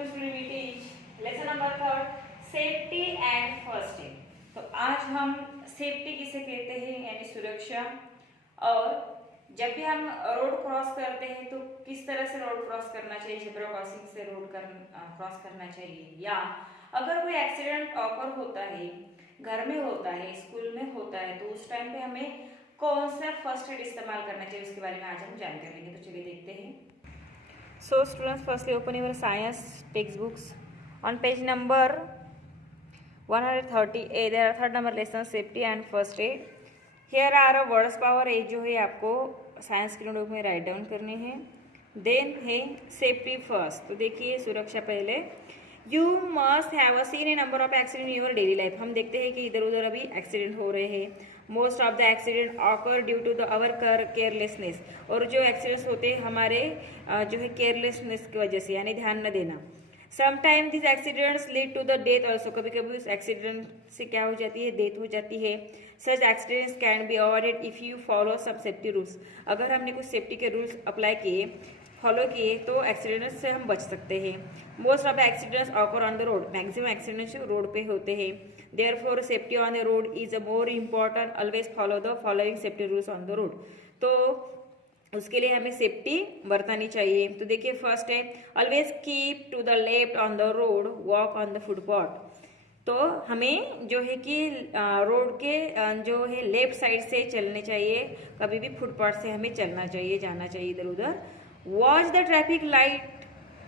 students, today we teach lesson number 3 safety and first aid. तो आज हम safety किसे कहते हैं यानी सुरक्षा, और जब भी हम रोड क्रॉस करते हैं तो किस तरह से रोड क्रॉस करना चाहिए, जेब्रा क्रॉसिंग से रोड क्रॉस करना चाहिए, या अगर कोई एक्सीडेंट ऑकर होता है, घर में होता है, स्कूल में होता है, तो उस टाइम पे हमें कौन सा फर्स्ट एड इस्तेमाल करना चाहिए, उसके बारे में आज हम जानकारी लेंगे। तो चलिए देखते हैं। So students, firstly open your science textbooks. On page number 130A there are third number lesson safety and first aid. Here are a words power ये जो है आपको साइंस के नोटबुक में राइट डाउन करने हैं। देन है सेफ्टी फर्स्ट। तो देखिए सुरक्षा पहले। You must have seen A number of accident in your daily life. हम देखते हैं कि इधर उधर अभी एक्सीडेंट हो रहे हैं। Most of the accident occur due to the our carelessness. और जो एक्सीडेंट्स होते हैं हमारे जो है केयरलेसनेस की वजह से, यानी ध्यान न देना। Sometime this accidents lead to the death also. कभी कभी उस एक्सीडेंट से क्या हो जाती है, डेथ हो जाती है। Such accidents can be avoided if you follow some safety rules. अगर हमने कुछ सेफ्टी के रूल्स अप्लाई किए, फॉलो किए, तो एक्सीडेंट से हम बच सकते हैं। Most of accidents occur on the road. Maximum accidents road पे होते हैं। Therefore safety on the road is a more important. Always follow the following safety rules on the road. तो उसके लिए हमें सेफ्टी बरतनी चाहिए। तो देखिए फर्स्ट है always keep to the left on the road, walk on the footpath. तो हमें जो है कि रोड के जो है लेफ्ट साइड से चलने चाहिए, कभी भी फुटपाथ से हमें चलना चाहिए, जाना चाहिए इधर उधर। Watch the traffic light,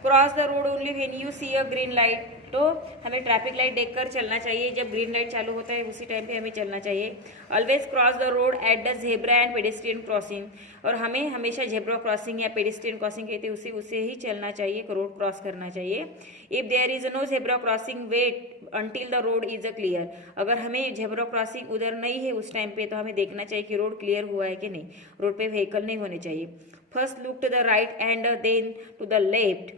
cross the road only when you see a green light. तो हमें ट्रैफिक लाइट देखकर चलना चाहिए, जब ग्रीन लाइट चालू होता है उसी टाइम पे हमें चलना चाहिए। Always cross the road at the zebra and pedestrian crossing. और हमें हमेशा जेब्रा क्रॉसिंग या पेडेस्ट्रियन क्रॉसिंग कहते हैं उसे ही चलना चाहिए, रोड क्रॉस करना चाहिए। If there is no zebra crossing wait until the road is a clear. अगर हमें जेब्रा क्रॉसिंग उधर नहीं है उस टाइम पे, तो हमें देखना चाहिए कि रोड क्लियर हुआ है कि नहीं, रोड पे व्हीकल नहीं होने चाहिए। First look to the right and then to the left,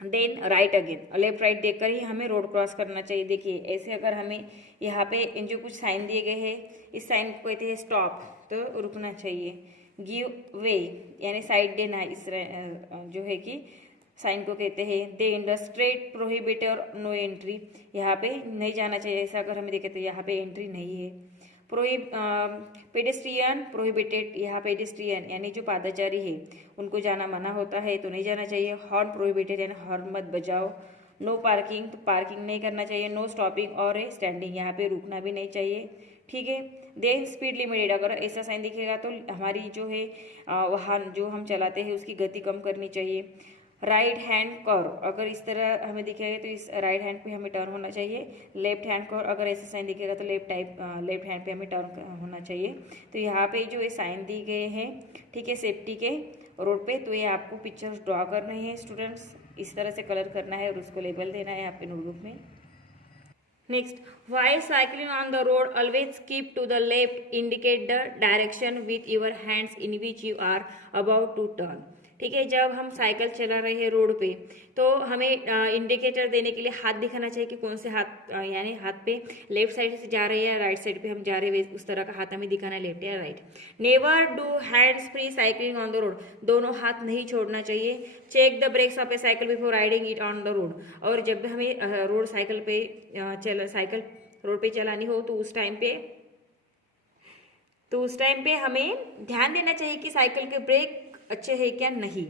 then right again. Left right देखकर ही हमें रोड क्रॉस करना चाहिए। देखिए ऐसे अगर हमें यहाँ पे जो कुछ साइन दिए गए हैं, इस साइन को कहते हैं स्टॉप, तो रुकना चाहिए। गिव वे यानी साइड देना, इस जो है कि साइन को कहते हैं। Then the straight prohibited no entry, यहाँ पे नहीं जाना चाहिए। ऐसा अगर हमें देखे तो यहाँ पे एंट्री नहीं है। पेडेस्ट्रियन प्रोहिबिटेड, यहाँ पेडेस्ट्रियन यानी जो पादचारी है उनको जाना मना होता है, तो नहीं जाना चाहिए। हॉर्न प्रोहिबिटेड यानी हॉर्न मत बजाओ। नो पार्किंग, तो पार्किंग नहीं करना चाहिए। नो स्टॉपिंग और स्टैंडिंग, यहाँ पे रुकना भी नहीं चाहिए, ठीक है। देन स्पीड लिमिटेड, अगर ऐसा साइन दिखेगा तो हमारी जो है वाहन जो हम चलाते हैं उसकी गति कम करनी चाहिए। राइट हैंड कर्व, अगर इस तरह हमें दिखेगा तो इस राइट हैंड पे हमें टर्न होना चाहिए। लेफ्ट हैंड कर्व, अगर ऐसा साइन दिखेगा तो लेफ्ट हैंड पे हमें टर्न होना चाहिए। तो यहाँ पे जो ये साइन दी गए हैं, ठीक है, सेफ्टी के रोड पे, तो ये आपको पिक्चर्स ड्रॉ करने हैं स्टूडेंट्स, इस तरह से कलर करना है और उसको लेबल देना है आपके नोटबुक में। Next, while cycling on the road always keep to the left, indicate the direction with your hands in which you are about to turn। ठीक है, जब हम साइकिल चला रहे हैं रोड पे तो हमें इंडिकेटर देने के लिए हाथ दिखाना चाहिए कि कौन से हाथ, यानी हाथ पे लेफ्ट साइड से जा रहे हैं या राइट साइड पे हम जा रहे हैं, उस तरह का हाथ हमें दिखाना है, लेफ्ट या right. Never do hands free cycling on the road, दोनों हाथ नहीं छोड़ना चाहिए। Check the brakes of a cycle before riding it on the road, और जब हमें रोड साइकिल पे साइकिल रोड पे चलानी हो तो उस टाइम पे हमें ध्यान देना चाहिए कि साइकिल के ब्रेक अच्छे है क्या नहीं,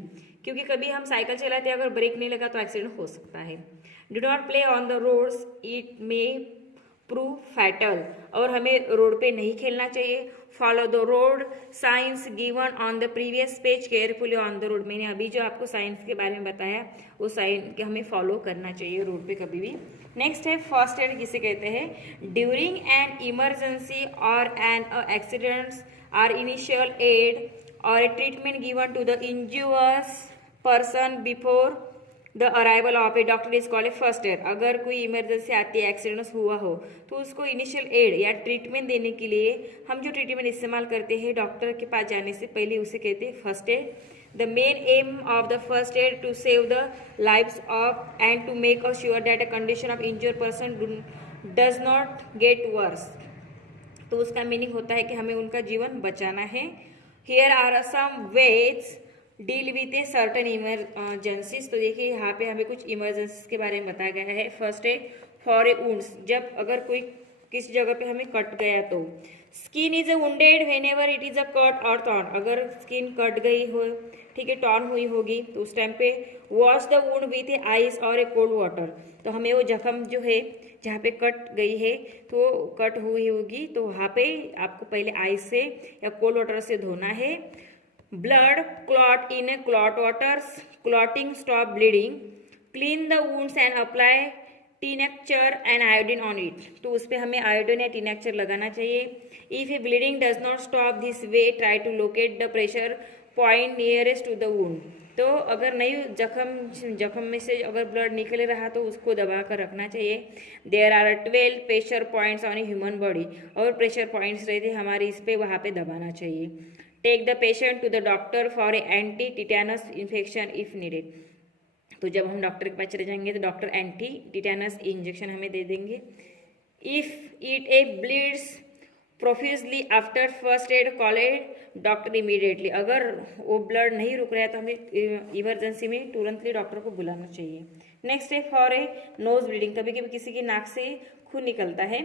क्योंकि कभी हम साइकिल चलाते हैं, अगर ब्रेक नहीं लगा तो एक्सीडेंट हो सकता है। Do not play on the roads, it may prove fatal, और हमें रोड पे नहीं खेलना चाहिए। Follow the road signs given on the previous page carefully on the road. मैंने अभी जो आपको साइंस के बारे में बताया वो साइन के हमें फॉलो करना चाहिए रोड पे कभी भी। नेक्स्ट है फर्स्ट एड, किसे कहते हैं। ड्यूरिंग एन इमरजेंसी और an accidents are initial aid or a treatment given to the injured person before the arrival of a doctor is called a first aid। अगर कोई इमरजेंसी आती है, accident हुआ हो, तो उसको इनिशियल एड या ट्रीटमेंट देने के लिए हम जो ट्रीटमेंट इस्तेमाल करते हैं डॉक्टर के पास जाने से पहले, उसे कहते हैं first aid. The main aim of the first aid to save the lives of and to make sure that a condition of injured person does not get worse. तो उसका मीनिंग होता है कि हमें उनका जीवन बचाना है। Here are some ways deal with a certain emergencies. तो देखिए यहाँ पे हमें कुछ इमरजेंसीज के बारे में बताया गया है। फर्स्ट है फॉर ए वुंड्स, जब अगर कोई किस जगह पे हमें कट गया तो। Skin is wounded when ever it is a cut और टॉर्न, अगर स्किन कट गई हो, ठीक है, टॉर्न हुई होगी तो उस टाइम पे wash the wound with A ice और ए कोल्ड वाटर। तो हमें वो जख्म जो है जहाँ पे कट गई है तो कट हुई होगी तो वहाँ पे आपको पहले आइस से या कोल्ड वाटर से धोना है। Blood clot in a clot waters, clotting stop bleeding, clean the wounds and apply tincture and iodine on it. तो उस पर हमें आयोडीन या टिनेक्चर लगाना चाहिए। If a bleeding does not stop this way try to locate the pressure point nearest to the wound. तो अगर नहीं जख्म में से अगर ब्लड निकल रहा तो उसको दबा कर रखना चाहिए। There are 12 pressure points on a human body, और प्रेशर पॉइंट्स रहते हमारे इस पे वहाँ पे दबाना चाहिए। Take the patient to the doctor for a anti tetanus infection if needed. तो जब हम डॉक्टर के पास चले जाएंगे तो डॉक्टर एंटी टिटेनस इंजेक्शन हमें दे देंगे। If it A bleeds profusely after first aid call A doctor immediately, अगर वो ब्लड नहीं रुक रहा है तो हमें इमरजेंसी में तुरंतली डॉक्टर को बुलाना चाहिए। नेक्स्ट है फॉर ए नोज ब्लीडिंग, कभी कभी किसी की नाक से खून निकलता है।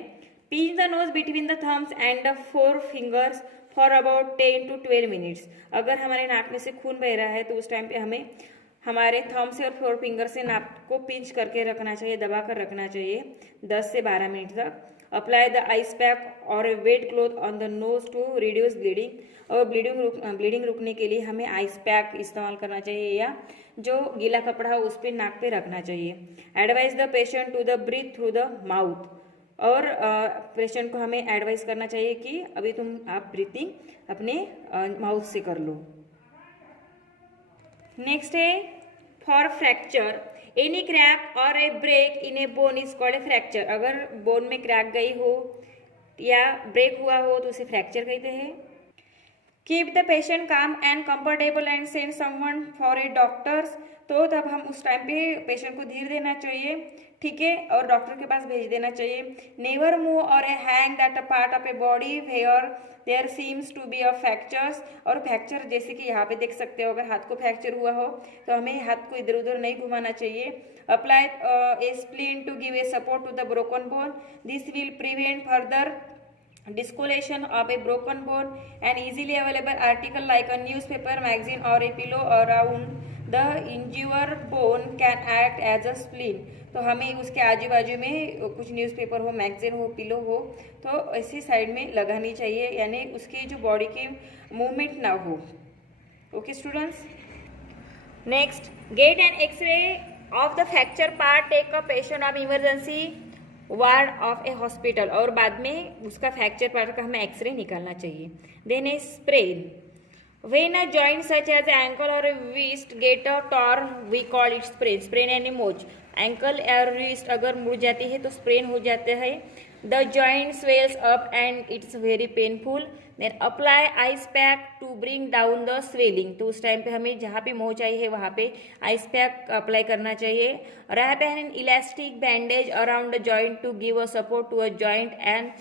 Pinch the nose between the thumbs and the 4 fingers for about 10 to 12 minutes. अगर हमारे नाक में से खून बह रहा है तो उस टाइम पे हमें हमारे थंब से और 4 फिंगर से नाक को पिंच करके रखना चाहिए, दबा कर रखना चाहिए 10 से 12 मिनट तक। अप्लाई द आइस पैक और a wet cloth on the nose to reduce bleeding, और ब्लीडिंग रुकने के लिए हमें आइस पैक इस्तेमाल करना चाहिए या जो गीला कपड़ा है उस पर नाक पे रखना चाहिए। Advise the patient to the breathe through the mouth, और पेशेंट को हमें एडवाइस करना चाहिए कि अभी आप ब्रीथिंग अपने माउथ से कर लो। नेक्स्ट है फॉर फ्रैक्चर, एनी क्रैक और a break in a bone is called a fracture. अगर बोन में क्रैक गई हो या ब्रेक हुआ हो तो उसे फ्रैक्चर कहते हैं। कीप द पेशेंट काम and comfortable and send someone for a doctors. तो तब हम उस टाइम पे पेशेंट को धीर देना चाहिए, ठीक है, और डॉक्टर के पास भेज देना चाहिए। नेवर मूव और a hang that a part of a body where there seems to be a fractures. और फ्रैक्चर जैसे कि यहाँ पे देख सकते हो, अगर हाथ को फ्रैक्चर हुआ हो तो हमें हाथ को इधर उधर नहीं घुमाना चाहिए। Apply a splint to give a support to the broken bone, this will prevent further discolation of a broken bone. An easily available article like a newspaper, magazine or a pillow around the injured bone can act as a spleen. तो हमें उसके आजू बाजू में कुछ newspaper हो, magazine हो, pillow हो तो ऐसी साइड में लगानी चाहिए, यानी उसकी जो बॉडी की मूवमेंट ना हो। Okay students, next get an X ray of the fracture part, take a patient of emergency ward of a hospital, और बाद में उसका फ्रैक्चर पार्ट का हमें एक्सरे निकालना चाहिए। Then a sprain, when a joint such as ankle और wrist get a tear we call it sprain. Sprain यानी मोच, एंकल और रिस्ट अगर मुड़ जाती है तो स्प्रेन हो जाता है। The joint swells up and it's very painful, then apply ice pack to bring down the swelling. तो उस टाइम पे हमें जहाँ पे मोच आई है वहाँ पे आइस पैक अप्लाई करना चाहिए। Wrap an elastic bandage around the joint to give a support to a joint and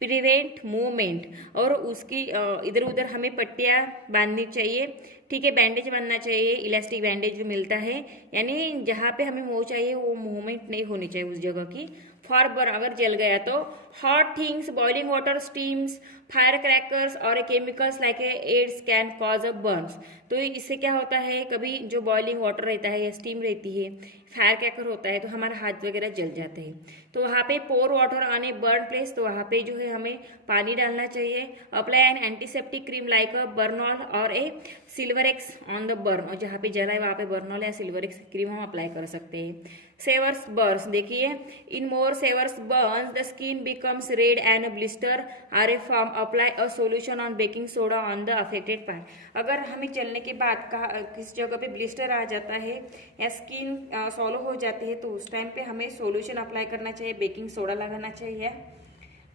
prevent movement, और उसकी इधर उधर हमें पट्टियाँ बांधनी चाहिए, ठीक है, बैंडेज बांधना चाहिए, इलास्टिक बैंडेज जो मिलता है, यानी जहाँ पे हमें मोच चाहिए वो मूवमेंट नहीं होनी चाहिए उस जगह की। फॉर बर्न, अगर जल गया तो hot things, boiling water, steams, fire crackers और chemicals like acids can cause a burns. तो इससे क्या होता है, कभी जो बॉइलिंग वाटर रहता है या स्टीम रहती है, फायर क्रैकर होता है तो हमारा हाथ वगैरह जल जाते हैं। तो वहाँ पे pour water on a burn place, तो वहाँ पे जो है हमें पानी डालना चाहिए। Apply an antiseptic cream like a Burnol और a Silverex on the burn, और जहाँ पे जला है वहाँ पे बर्नॉल या सिल्वरेक्स क्रीम हम अप्लाई कर सकते हैं। सेवर्स बर्न्स, देखिए in more severe burns the skin becomes red and blister are a form, apply a solution on baking soda on the affected part. अगर हमें चलने के बाद किस जगह पे ब्लिस्टर आ जाता है या स्किन सॉलो हो जाती है तो उस टाइम पे हमें सोल्यूशन अप्लाई करना चाहिए, बेकिंग सोडा लगाना चाहिए।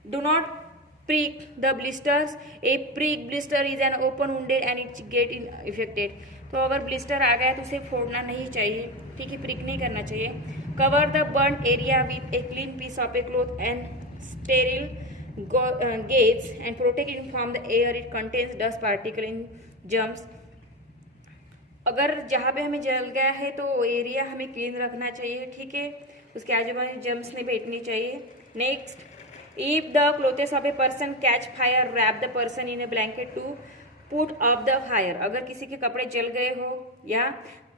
Do not prick the blisters, a prick blister is an open wounded and it get infected। तो अगर ब्लिस्टर आ गया तो उसे फोड़ना नहीं चाहिए, ठीक है, प्रिक नहीं करना चाहिए। Cover the burn area with a clean piece of a cloth and sterile gauze and protect it from the air, it contains dust particle in germs। अगर जहाँ पे हमें जल गया है तो वो एरिया हमें क्लीन रखना चाहिए, ठीक है। उसके आजू बाजू जर्म्स नहीं बैठनी चाहिए। Next, if the clothes of a person catch fire wrap the person in a blanket to put off the fire. अगर किसी के कपड़े जल गए हो या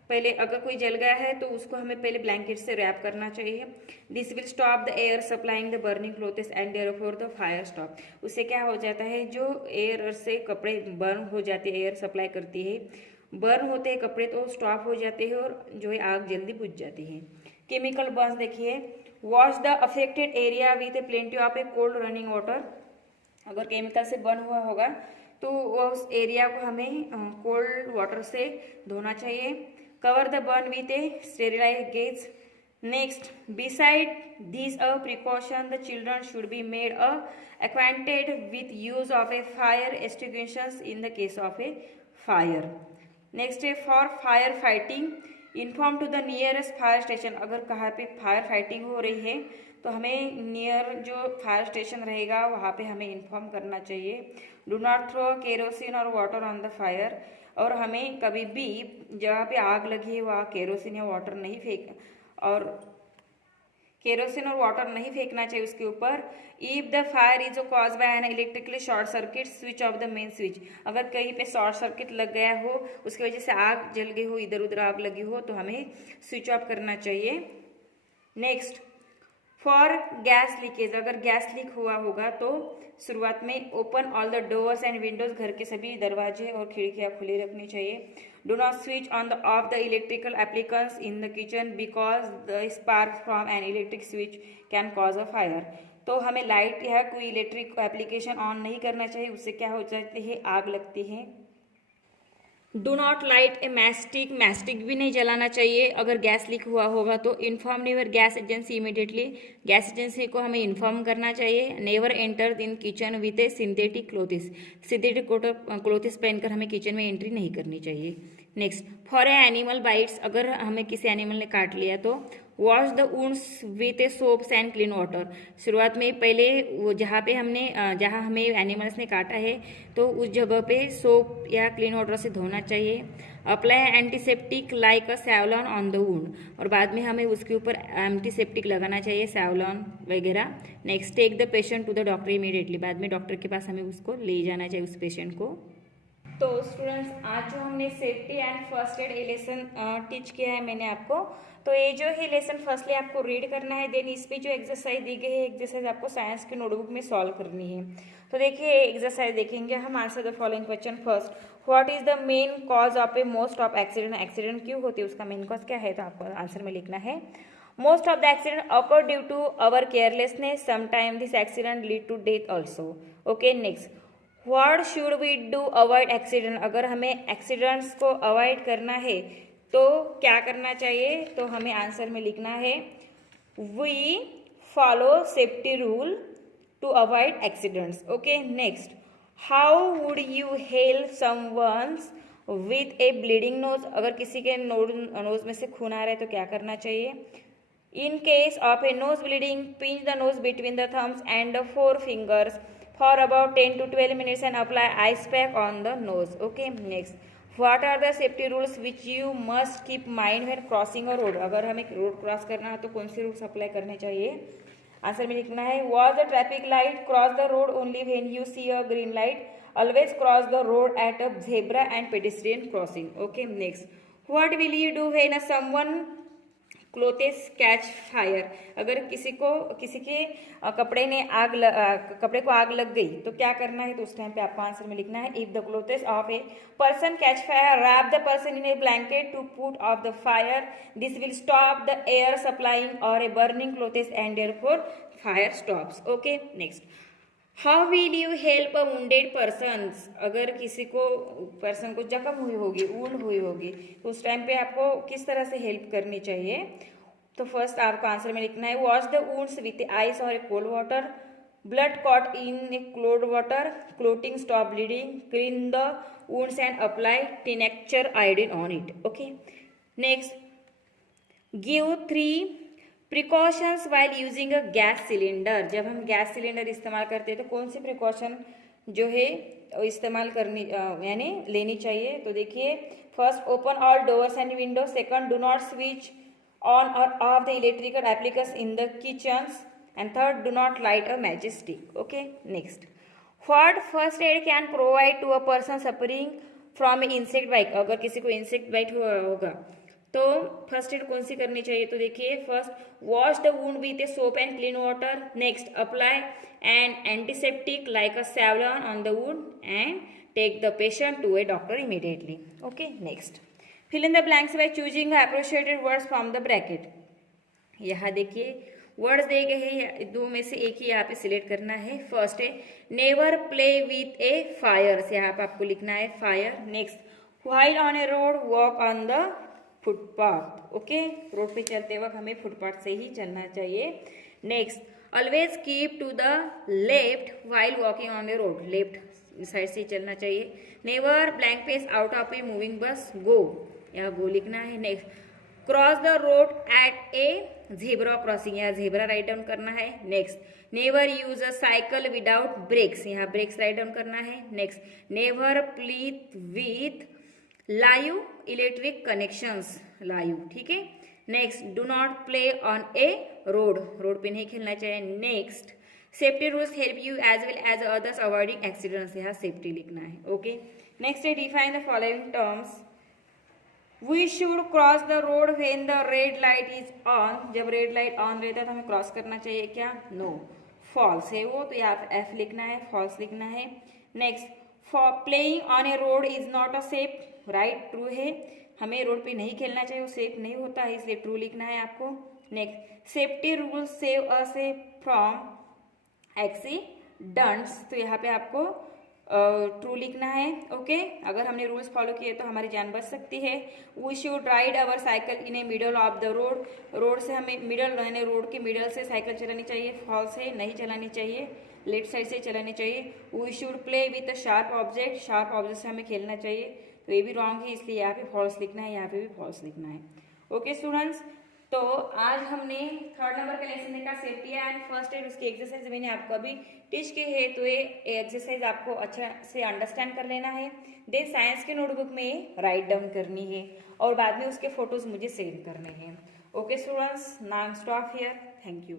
पहले अगर कोई जल गया है तो उसको हमें पहले ब्लैंकेट से रैप करना चाहिए। This will stop the air supplying the burning clothes and therefore the fire stop. उससे क्या हो जाता है, जो एयर से कपड़े बर्न हो जाते हैं, एयर सप्लाई करती है, बर्न होते हैं कपड़े तो स्टॉप हो जाते हैं और जो है आग जल्दी बुझ जाती है। केमिकल बर्न्स देखिए, wash the affected area with A plenty of A cold running water. अगर केमिकल से बर्न हुआ होगा तो उस एरिया को हमें कोल्ड वाटर से धोना चाहिए। Cover the burn with A sterilised gauge. Next, beside this a precaution the children should be made acquainted with use of a fire extinguishers in the case of a fire. Next है, for fire fighting inform to the nearest fire station. अगर कहाँ पे fire fighting हो रही है तो हमें near जो फायर स्टेशन रहेगा वहाँ पे हमें इन्फॉर्म करना चाहिए। डू नॉट थ्रो केरोसिन और वाटर ऑन द फायर। और हमें कभी भी जहाँ पे आग लगी है वहाँ केरोसिन या वाटर नहीं फेंक और केरोसिन और वाटर नहीं फेंकना चाहिए उसके ऊपर। If the fire is cause by an electrically short circuit switch off the main switch. अगर कहीं पे शॉर्ट सर्किट लग गया हो, उसकी वजह से आग जल गई हो, इधर उधर आग लगी हो, तो हमें स्विच ऑफ करना चाहिए। Next, for gas leakage. अगर गैस लीक हुआ होगा तो शुरुआत में open all the doors and windows. घर के सभी दरवाजे और खिड़कियां खुली रखनी चाहिए। Do not switch on the off the electrical appliances in the kitchen because the spark from an electric switch can cause a fire. तो हमें लाइट या कोई इलेक्ट्रिक एप्लीकेशन ऑन नहीं करना चाहिए, उससे क्या हो जाती है, आग लगती है। Do not light A mastic. Mastic भी नहीं जलाना चाहिए अगर गैस लीक हुआ होगा तो। Inform never gas agency immediately. Gas agency को हमें इन्फॉर्म करना चाहिए। Never enter in kitchen with A synthetic clothes. Synthetic clothes पहनकर हमें किचन में एंट्री नहीं करनी चाहिए। Next, for a animal bytes. अगर हमें किसी एनिमल ने काट लिया तो wash the wounds with A soaps and clean water. शुरुआत में पहले वो जहाँ हमें एनिमल्स ने काटा है तो उस जगह पे सोप या क्लीन वाटर से धोना चाहिए। Apply antiseptic like a Savlon on the wound. और बाद में हमें उसके ऊपर एंटीसेप्टिक लगाना चाहिए, सैवलॉन वगैरह। Next, take the patient to the doctor immediately. बाद में डॉक्टर के पास हमें उसको ले जाना चाहिए, उस पेशेंट को। तो स्टूडेंट्स, आज जो हमने safety and first aid lesson teach किया है मैंने आपको, तो ये जो है लेसन फर्स्टली आपको रीड करना है, देन इस पे जो एक्सरसाइज दी गई है एक्सरसाइज आपको साइंस की नोटबुक में सॉल्व करनी है। तो देखिए एक्सरसाइज देखेंगे हम। Answer the following question. First, what is the main cause of a most of accident. Accident क्यों होती है, उसका मेन कॉज क्या है, तो आपको आंसर में लिखना है। Most of the accident occur due to our carelessness, sometime this accident lead to death also. Okay, next, what should we do avoid accident. अगर हमें एक्सीडेंट्स को अवॉइड करना है तो क्या करना चाहिए, तो हमें आंसर में लिखना है we follow safety rule to avoid accidents. Okay, next, how would you help someone's with a bleeding nose. अगर किसी के नोज में से खून आ रहा है तो क्या करना चाहिए। In case of A nose bleeding, pinch the nose between the thumbs and the four fingers for about 10 to 12 minutes and apply ice pack on the nose. Okay, next, what are the safety rules which you must keep mind when crossing a road। अगर हमें road cross करना है तो कौन से rules apply करने चाहिए, answer में लिखना है watch the traffic light, cross the road only when you see a green light, always cross the road at a zebra and pedestrian crossing. Okay, next, what will you do when someone clothes catch fire. अगर किसी के कपड़े को आग लग गई तो क्या करना है, तो उस टाइम पे आपको आंसर में लिखना है if the clothes of a person catch fire wrap the person in a blanket to put off the fire, this will stop the air supplying और a burning clothes and therefore fire stops. Okay, next, how will you help a wounded person. अगर किसी person को जख्म हुई होगी, wound हुई होगी, तो उस टाइम पे आपको किस तरह से हेल्प करनी चाहिए, तो फर्स्ट आपको आंसर में लिखना है wash the wounds with ice और a cold water, blood clot in a cold water, clotting stop bleeding, clean the wounds and apply tincture iodine on it. Okay, next, give 3 precautions while using a gas cylinder. जब हम gas cylinder इस्तेमाल करते हैं तो कौन सी precaution जो है इस्तेमाल करनी यानी लेनी चाहिए, तो देखिए first open all doors and window, second do not switch on or off the electrical appliances in the kitchens, and third do not light a matchstick. Okay, next, what first aid can provide to a person suffering from insect bite? अगर किसी को insect bite होगा तो first aid कौन सी करनी चाहिए? तो देखिए, first wash the wound with a soap and clean water, next apply an antiseptic like a Savlon on the wound and take the patient to a doctor immediately. Okay, next, fill in the blanks by choosing appropriated words from the bracket. यहाँ देखिए words दिए गए हैं, दो में से एक ही यहाँ पे सिलेक्ट करना है. फर्स्ट है never play with a fire, यहाँ पे आपको लिखना है fire. Next, while on a road walk on the footpath. Okay, road पे चलते वक्त हमें फुटपाथ से ही चलना चाहिए. Next, always keep to the left while walking on the road, left side से चलना चाहिए. Never blank pace out of a moving bus, go, यहाँ गो लिखना है. Next, cross the road at A zebra crossing, यहाँ zebra right down करना है. Next, never use a cycle without brakes, यहाँ ब्रेक्स राइट डाउन करना है. Next, never play with live electric connections, live, ठीक है. Next, do not play on a road, road पे नहीं खेलना चाहिए. Next, safety rules help you as well as others avoiding accidents, यहाँ सेफ्टी लिखना है. ओके, नेक्स्ट है define the following terms. We should cross the road when the red light is on, जब red light on रहता है तो हमें cross करना चाहिए क्या? नो, फॉल्स है वो, तो यहाँ एफ लिखना है, फॉल्स लिखना है. Next, for playing on a road is not a safe, right, true है, हमें रोड पे नहीं खेलना चाहिए, वो सेफ नहीं होता है, इसलिए ट्रू लिखना है आपको. Next, safety rules save us from accidents, तो यहाँ पे आपको ट्रू लिखना है. ओके, अगर हमने रूल्स फॉलो किए तो हमारी जान बच सकती है. We should ride our cycle in a middle of the road, road से हमें मिडल, यानी रोड के मिडल से साइकिल चलानी चाहिए. फॉल्स है, नहीं चलानी चाहिए, लेफ्ट साइड से चलानी चाहिए. We should play with a sharp object, sharp object से हमें खेलना चाहिए, तो ये भी रॉन्ग है, इसलिए यहाँ पे फॉल्स लिखना है, यहाँ पे भी फॉल्स लिखना है. ओके स्टूडेंट्स, तो आज हमने थर्ड नंबर का लेसन देखा सेफ्टी एंड फर्स्ट एड, उसकी एक्सरसाइज मैंने आपको अभी टीच की है, तो ये एक्सरसाइज आपको अच्छा से अंडरस्टैंड कर लेना है. देन साइंस के नोटबुक में राइट डाउन करनी है और बाद में उसके फोटोज मुझे सेंड करने हैं. Okay students, now stop here. Thank you.